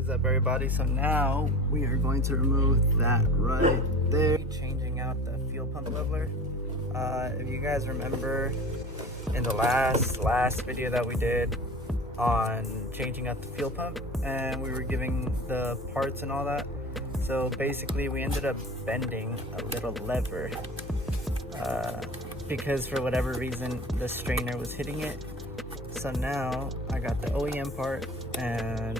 is up, everybody? So now we are going to remove that right there. Changing out the fuel pump leveler. If you guys remember in the last video that we did on changing out the fuel pump, and we were giving the parts and all that. So basically we ended up bending a little lever because for whatever reason the strainer was hitting it. So now I got the OEM part and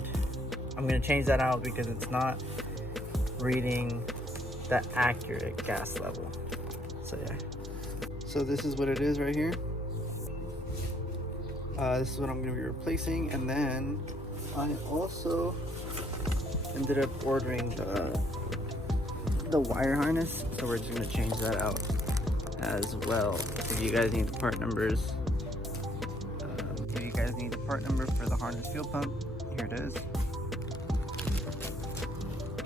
I'm gonna change that out because it's not reading the accurate gas level. So yeah. So this is what it is right here. This is what I'm gonna be replacing, and then I also ended up ordering the wire harness, so we're just gonna change that out as well. If you guys need the part numbers, if you guys need the part number for the harness fuel pump, here it is.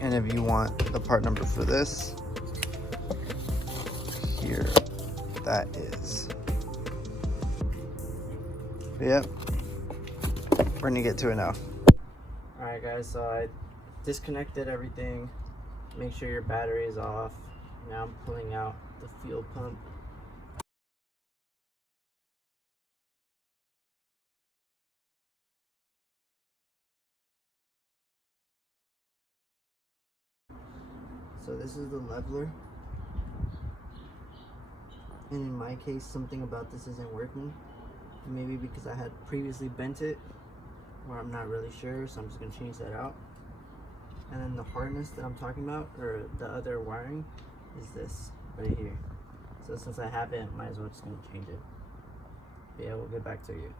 And if you want the part number for this, here that is. Yep, we're gonna get to it now. Alright guys, so I disconnected everything. Make sure your battery is off. Now I'm pulling out the fuel pump. So this is the leveler. And in my case, something about this isn't working. Maybe because I had previously bent it, or I'm not really sure, so I'm just gonna change that out. And then the harness that I'm talking about, or the other wiring, is this right here. So since I have it, might as well just gonna change it. But yeah, we'll get back to you.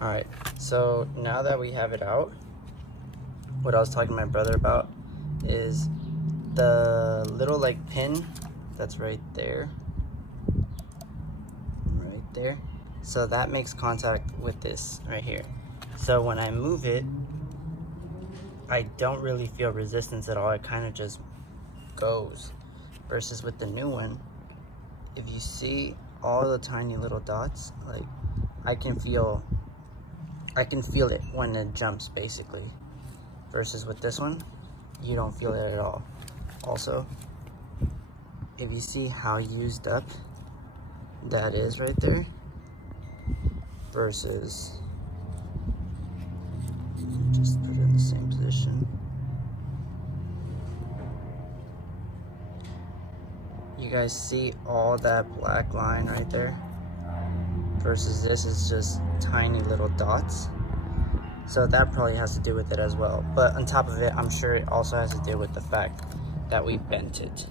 Alright, so now that we have it out, what I was talking to my brother about is the little like pin that's right there. Right there. So that makes contact with this right here. So when I move it, I don't really feel resistance at all. It kind of just goes. Versus with the new one, if you see all the tiny little dots, like I can feel it when it jumps basically. Versus with this one, you don't feel it at all. Also, if you see how used up that is right there, versus, just put it in the same position. You guys see all that black line right there? Versus this is just tiny little dots. So that probably has to do with it as well. But on top of it, I'm sure it also has to do with the fact that we bent it.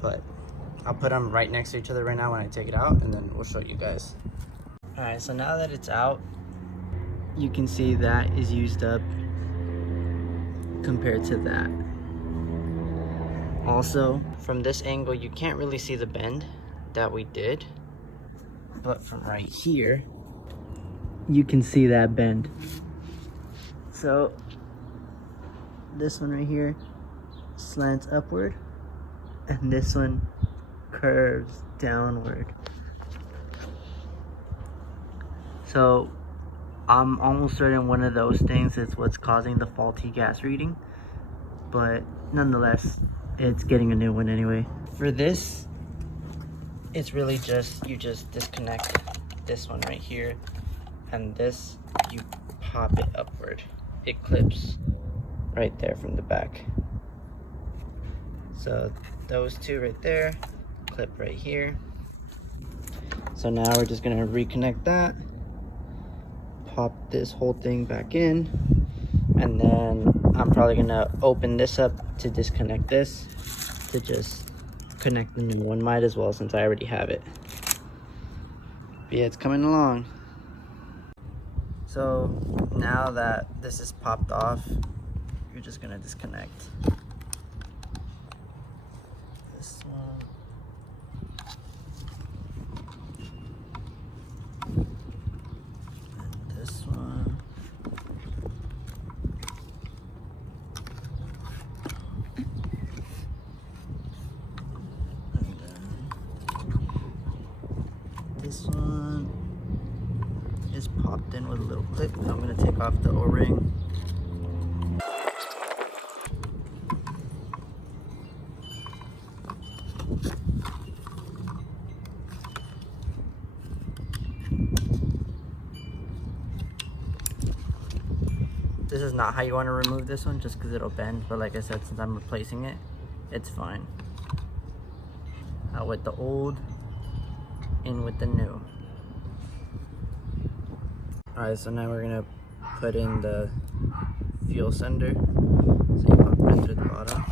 But I'll put them right next to each other right now when I take it out, and then we'll show you guys. Alright, so now that it's out, you can see that is used up compared to that. Also, from this angle, you can't really see the bend that we did. But from right here, you can see that bend. So, this one right here slants upward, and this one curves downward. So I'm almost certain one of those things is what's causing the faulty gas reading, but nonetheless, it's getting a new one anyway. For this, it's really just, you just disconnect this one right here, and this, you pop it upward. It clips right there from the back. So those two right there, clip right here. So now we're just gonna reconnect that, pop this whole thing back in, and then I'm probably gonna open this up to disconnect this to just connect the new one. Might as well, since I already have it. But yeah, it's coming along. So now that this is popped off, you're just gonna disconnect this one. And this one. And then this one is just popped in with a little clip. I'm gonna take off the O-ring. This is not how you want to remove this one, just because it'll bend, but like I said, since I'm replacing it, it's fine. Out with the old, in with the new. Alright, so now we're gonna put in the fuel sender. So you pop it through the bottom.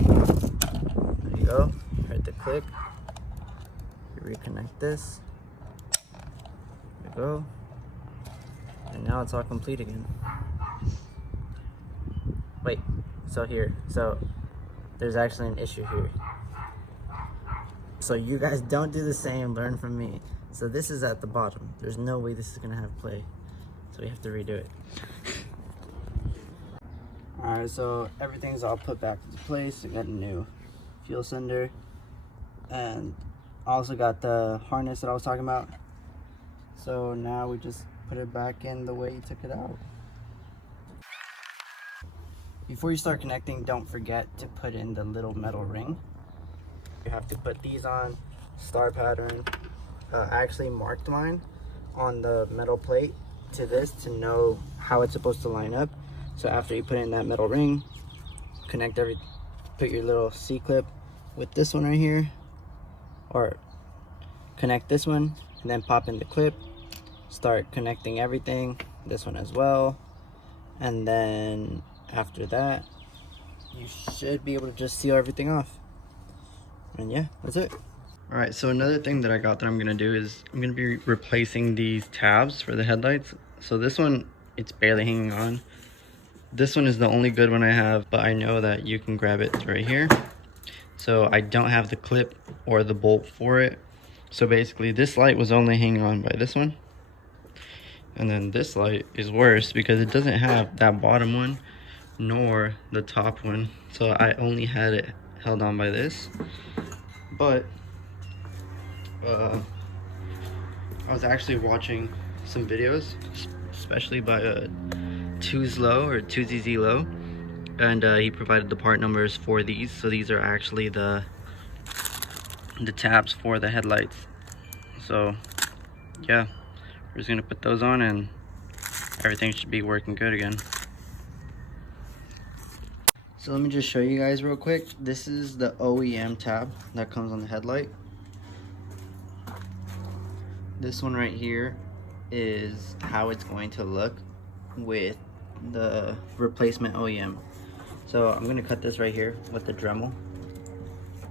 There you go. Heard the click. You reconnect this. There you go. And now it's all complete again. Wait, so there's actually an issue here. So you guys don't do the same, learn from me. So this is at the bottom. There's no way this is gonna have play. So we have to redo it. Alright, so everything's all put back into place. We got a new fuel sender. And also got the harness that I was talking about. So now we just put it back in the way you took it out. Before you start connecting, don't forget to put in the little metal ring. You have to put these on, star pattern. I actually marked mine on the metal plate to this to know how it's supposed to line up. So after you put in that metal ring, put your little C-clip with this one right here, or connect this one, and then pop in the clip, start connecting everything, this one as well, and then after that, you should be able to just seal everything off. And yeah, that's it. All right, so another thing that I got that I'm gonna do is I'm gonna be replacing these tabs for the headlights. So this one, it's barely hanging on. This one is the only good one I have, but I know that you can grab it right here. So I don't have the clip or the bolt for it. So basically this light was only hanging on by this one. And then this light is worse because it doesn't have that bottom one nor the top one. So I only had it held on by this. But I was actually watching some videos, especially by Two's Low or 2ZZ Low, and he provided the part numbers for these. So these are actually the tabs for the headlights. So yeah, we're just gonna put those on and everything should be working good again. So let me just show you guys real quick. This is the OEM tab that comes on the headlight. This one right here is how it's going to look with the replacement OEM. So I'm gonna cut this right here with the Dremel.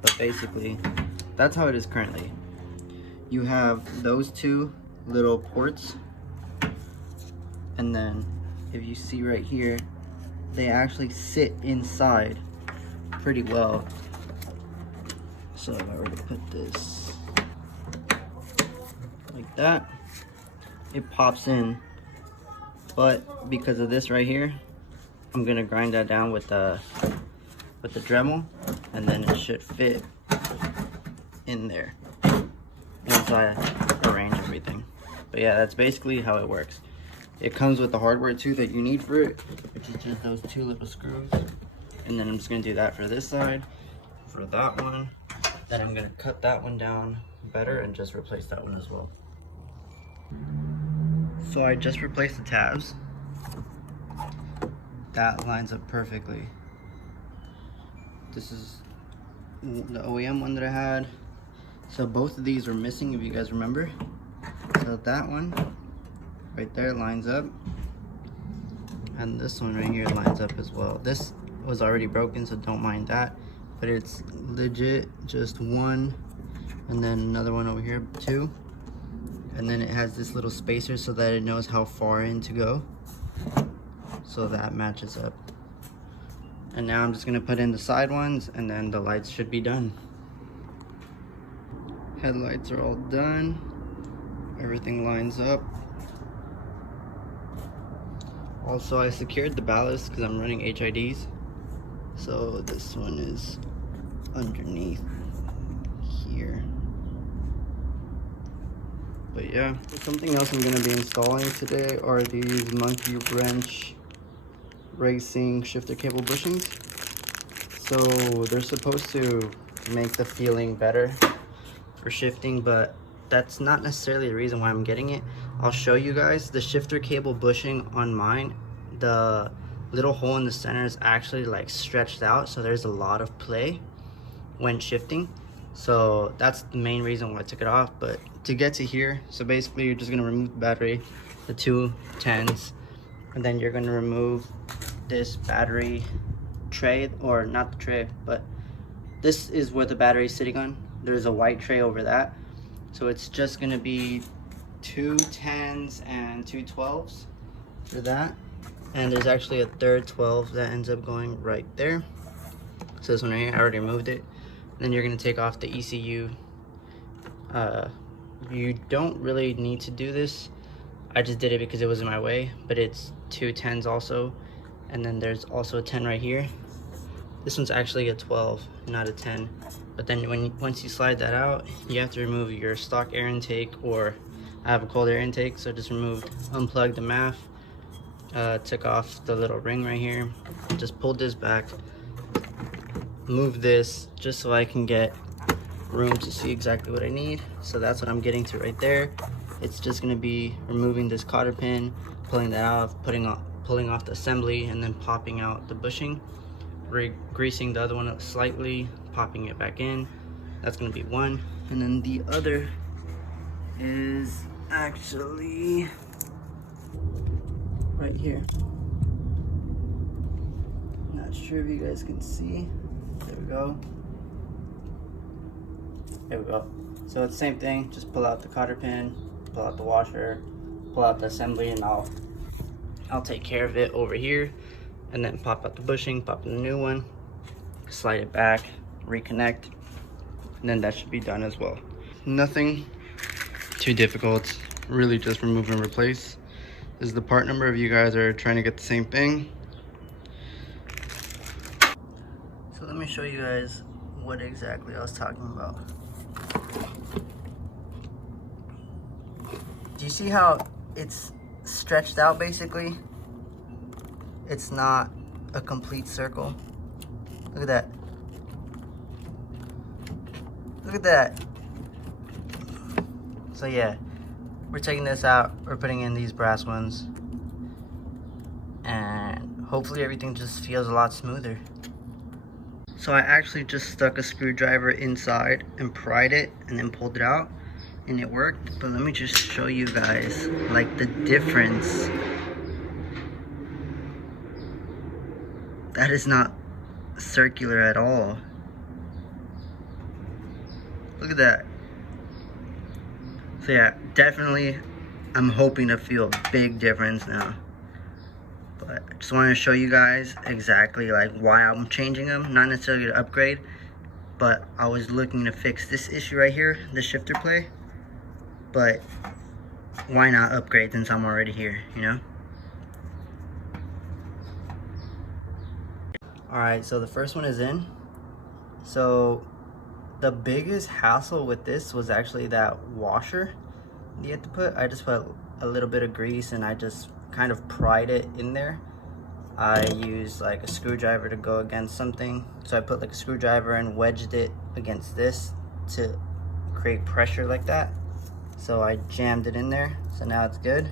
But basically, that's how it is currently. You have those two little ports, and then if you see right here, they actually sit inside pretty well. So if I were to put this like that, it pops in. But because of this right here, I'm gonna grind that down with the Dremel, and then it should fit in there once I arrange everything. But yeah, that's basically how it works. It comes with the hardware too that you need for it, which is just those two little screws. And then I'm just gonna do that for this side, for that one. Then I'm gonna cut that one down better and just replace that one as well. So I just replaced the tabs. That lines up perfectly. This is the OEM one that I had. So both of these were missing, if you guys remember. So that one right there lines up, and this one right here lines up as well. This was already broken, so don't mind that, but it's legit just one, and then another one over here too, and then it has this little spacer so that it knows how far in to go, so that matches up. And now I'm just gonna put in the side ones, and then the lights should be done. Headlights are all done, everything lines up. Also, I secured the ballast because I'm running HIDs. So this one is underneath here. But yeah, something else I'm going to be installing today are these monkey wrench racing shifter cable bushings. So they're supposed to make the feeling better for shifting, but that's not necessarily the reason why I'm getting it. I'll show you guys the shifter cable bushing on mine. The little hole in the center is actually like stretched out, so there's a lot of play when shifting. So that's the main reason why I took it off. But to get to here, so basically you're just gonna remove the battery, the two 10s, and then you're gonna remove this battery tray, or not the tray, but this is where the battery is sitting on. There's a white tray over that. So it's just gonna be two 10s and two 12s for that. And there's actually a third 12 that ends up going right there. So this one right here, I already removed it. Then you're gonna take off the ECU. You don't really need to do this. I just did it because it was in my way, but it's two 10s also. And then there's also a 10 right here. This one's actually a 12, not a 10. But then once you slide that out, you have to remove your stock air intake, or I have a cold air intake, so just unplugged the MAF, took off the little ring right here, just pulled this back, moved this just so I can get room to see exactly what I need. So that's what I'm getting to right there. It's just gonna be removing this cotter pin, pulling that out, pulling off the assembly, and then popping out the bushing, greasing the other one up slightly, popping it back in. That's gonna be one. And then the other is actually right here. Not sure if you guys can see. There we go. There we go. So it's the same thing, just pull out the cotter pin, pull out the washer, pull out the assembly, and I'll take care of it over here. And then pop out the bushing, pop in the new one, slide it back, reconnect, and then that should be done as well. Nothing too difficult, really just remove and replace. This is the part number if you guys are trying to get the same thing. So let me show you guys what exactly I was talking about. Do you see how it's stretched out basically? It's not a complete circle. Look at that. Look at that. So yeah, we're taking this out, we're putting in these brass ones, and hopefully everything just feels a lot smoother. So I actually just stuck a screwdriver inside and pried it and then pulled it out, and it worked. But let me just show you guys like the difference. That is not circular at all. Look at that. So yeah, definitely I'm hoping to feel a big difference now. But I just wanted to show you guys exactly like why I'm changing them. Not necessarily to upgrade, but I was looking to fix this issue right here, the shifter play. But why not upgrade since I'm already here, you know? Alright, so the first one is in. So the biggest hassle with this was actually that washer you had to put. I just put a little bit of grease and I just kind of pried it in there. I used like a screwdriver to go against something. So I put like a screwdriver and wedged it against this to create pressure like that. So I jammed it in there. So now it's good.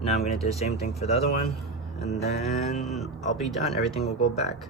Now I'm gonna do the same thing for the other one, and then I'll be done. Everything will go back.